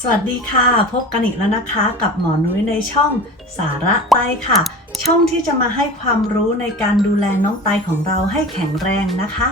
สวัสดีค่ะ พบกันอีกแล้วนะคะกับหมอนุ้ยในช่องสาระไตค่ะ ช่องที่จะมาให้ความรู้ในการดูแลน้องไตของเราให้แข็งแรงนะคะ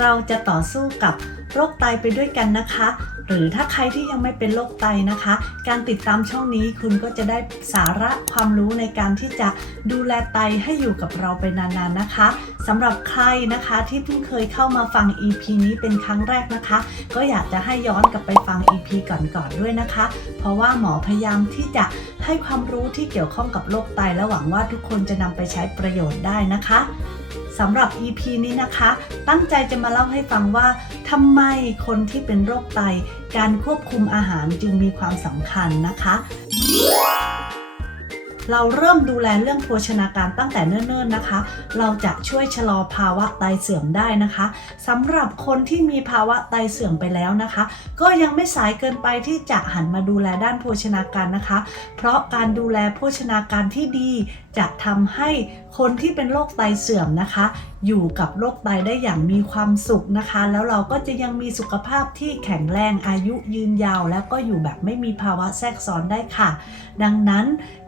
เราจะต่อสู้กับ โรคไตไปด้วยกันนะคะ หรือถ้าใครที่ยังไม่เป็นโรคไตนะคะ การติดตามช่องนี้คุณก็จะได้สาระความรู้ในการที่จะดูแลไตให้อยู่กับเราไปนานๆนะคะสำหรับใครนะคะที่เพิ่งเคยเข้ามาฟัง EP นี้เป็นครั้งแรกนะคะ ก็อยากจะให้ย้อนกลับไปฟัง EP ก่อนๆด้วยนะคะ เพราะว่าหมอพยายามที่จะให้ความรู้ที่เกี่ยวข้องกับโรคไตและหวังว่าทุกคนจะนำไปใช้ประโยชน์ได้นะคะ สำหรับ EP นี้นะคะ ตั้งใจจะมาเล่าให้ฟังว่าทำไมคนที่เป็นโรคไต การควบคุมอาหารจึงมีความสำคัญนะคะ เราเริ่มดูแลเรื่องโภชนาการตั้งแต่เนิ่นๆนะคะ เราจะช่วยชะลอภาวะไตเสื่อมได้นะคะสำหรับคนที่มีภาวะไตเสื่อมไปแล้วนะคะ ก็ยังไม่สายเกินไปที่จะหันมาดูแลด้านโภชนาการนะคะ เพราะการดูแลโภชนาการที่ดี จะทำให้คนที่เป็นโรคไตเสื่อมนะคะอยู่กับโรคไตได้อย่างมีความสุขนะคะ แล้วเราก็จะยังมีสุขภาพที่แข็งแรงอายุยืนยาว แล้วก็อยู่แบบไม่มีภาวะแทรกซ้อนได้ค่ะ ดังนั้น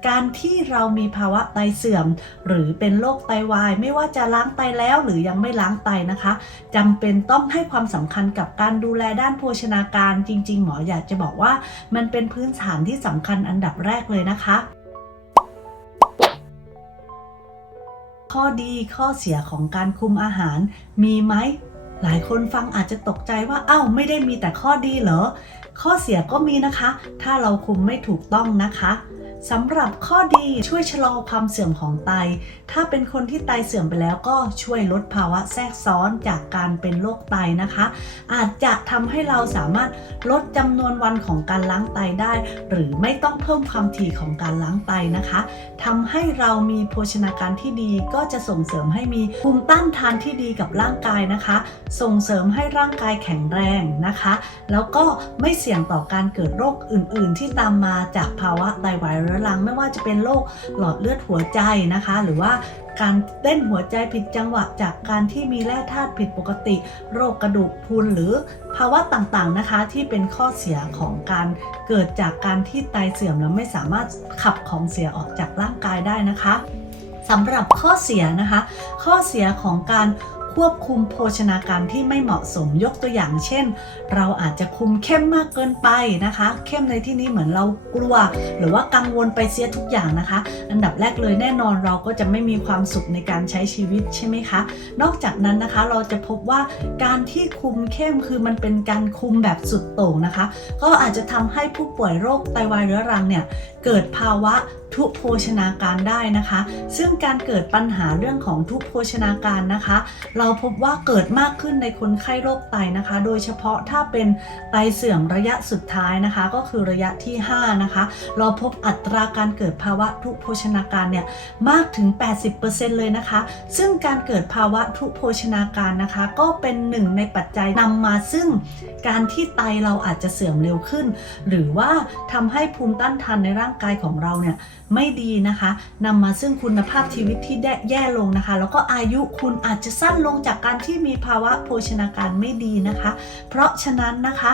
การที่เรามีภาวะไตเสื่อม หรือเป็นโรคไตวาย ไม่ว่าจะล้างไตแล้วหรือยังไม่ล้างไตนะคะจำเป็นต้องให้ความสำคัญกับการดูแลด้านโภชนาการจริง ๆ หมออยากจะบอกว่ามันเป็นพื้นฐานที่สำคัญอันดับแรกเลยนะคะ ข้อดีข้อเสียของการคุมอาหารมีไหม หลายคนฟังอาจจะตกใจว่าเอ้าไม่ได้มีแต่ข้อดีเหรอ ข้อเสียก็มีนะคะ ถ้าเราคุมไม่ถูกต้องนะคะ สำหรับข้อดีช่วยชะลอความเสื่อมของไต ถ้าเป็นคนที่ไตเสื่อมไปแล้วก็ช่วยลดภาวะแทรกซ้อนจากการเป็นโรคไตนะคะ อาจจะทำให้เราสามารถลดจำนวนวันของการล้างไตได้ หรือไม่ต้องเพิ่มความถี่ของการล้างไตนะคะทำให้เรามีโภชนาการที่ดีก็จะส่งเสริมให้มีภูมิต้านทานที่ดีกับร่างกายนะคะ ส่งเสริมให้ร่างกายแข็งแรงนะคะ แล้วก็ไม่เสี่ยงต่อการเกิดโรคอื่น ๆ ที่ตามมาจากภาวะไตวายเรื้อรัง ไม่ว่าจะเป็นโรคหลอดเลือดหัวใจนะคะ หรือว่าการเต้นหัวใจผิดจังหวะจากการที่มีแร่ธาตุผิดปกติ โรคกระดูกพรุนหรือภาวะต่างๆนะคะ ที่เป็นข้อเสียของการเกิดจากการที่ไตเสื่อมแล้วไม่สามารถขับของเสียออกจากร่างกายได้นะคะสำหรับข้อเสียนะคะ ข้อเสียของการ ควบคุมโภชนาการที่ไม่เหมาะสมยกตัวอย่างเช่น เราอาจจะคุมเข้มมากเกินไปนะคะ เข้มในที่นี้เหมือนเรากลัว หรือว่ากังวลไปเสียทุกอย่างนะคะ อันดับแรกเลยแน่นอนเราก็จะไม่มีความสุขในการใช้ชีวิตใช่ไหมคะ นอกจากนั้นนะคะเราจะพบว่าการที่คุมเข้มคือมันเป็นการคุมแบบสุดโต่งนะคะ ก็อาจจะทำให้ผู้ป่วยโรคไตวายเรื้อรังเนี่ยเกิดภาวะทุพโภชนาการได้นะคะ ซึ่งการเกิดปัญหาเรื่องของทุพโภชนาการนะคะ เราพบว่าเกิดมากขึ้นในคนไข้โรคไตนะคะ โดยเฉพาะถ้าเป็นไตเสื่อมระยะสุดท้ายนะคะ ก็คือระยะที่ 5 นะคะ เราพบอัตราการเกิดภาวะทุพโภชนาการเนี่ยมากถึง 80%เลยนะคะ ซึ่งการเกิดภาวะทุพโภชนาการนะคะ ก็เป็นหนึ่งในปัจจัยนำมาซึ่งการที่ไตเราอาจจะเสื่อมเร็วขึ้น หรือว่าทำให้ภูมิต้านทานในร่างกายของเราเนี่ย ไม่ดีนะคะนำมาซึ่งคุณภาพชีวิตที่แย่ลงนะคะ แล้วก็อายุคุณอาจจะสั้นลงจากการที่มีภาวะโภชนาการไม่ดีนะคะ เพราะฉะนั้นนะคะ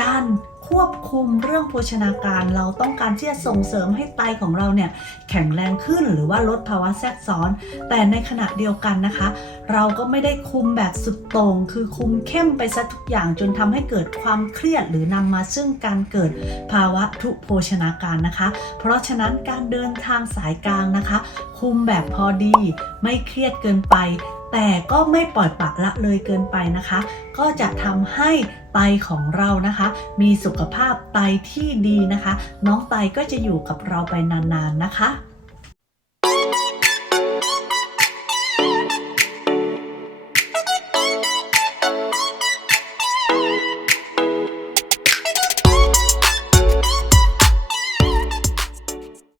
การ ควบคุมเรื่องโภชนาการ เราต้องการที่จะส่งเสริมให้ไตของเราเนี่ยแข็งแรงขึ้นหรือว่าลดภาวะแทรกซ้อน แต่ในขณะเดียวกันนะคะ เราก็ไม่ได้คุมแบบสุดโต่งคือคุมเข้มไปซะทุกอย่างจนทำให้เกิดความเครียดหรือนำมาซึ่งการเกิดภาวะทุโภชนาการนะคะ เพราะฉะนั้นการเดินทางสายกลางนะคะ คุมแบบพอดี ไม่เครียดเกินไปแต่ก็ไม่ปล่อยปละละเลยเกินไปนะคะ ก็จะทำให้ไตของเรานะคะ มีสุขภาพไตที่ดีนะคะ น้องไตก็จะอยู่กับเราไปนานๆนะคะ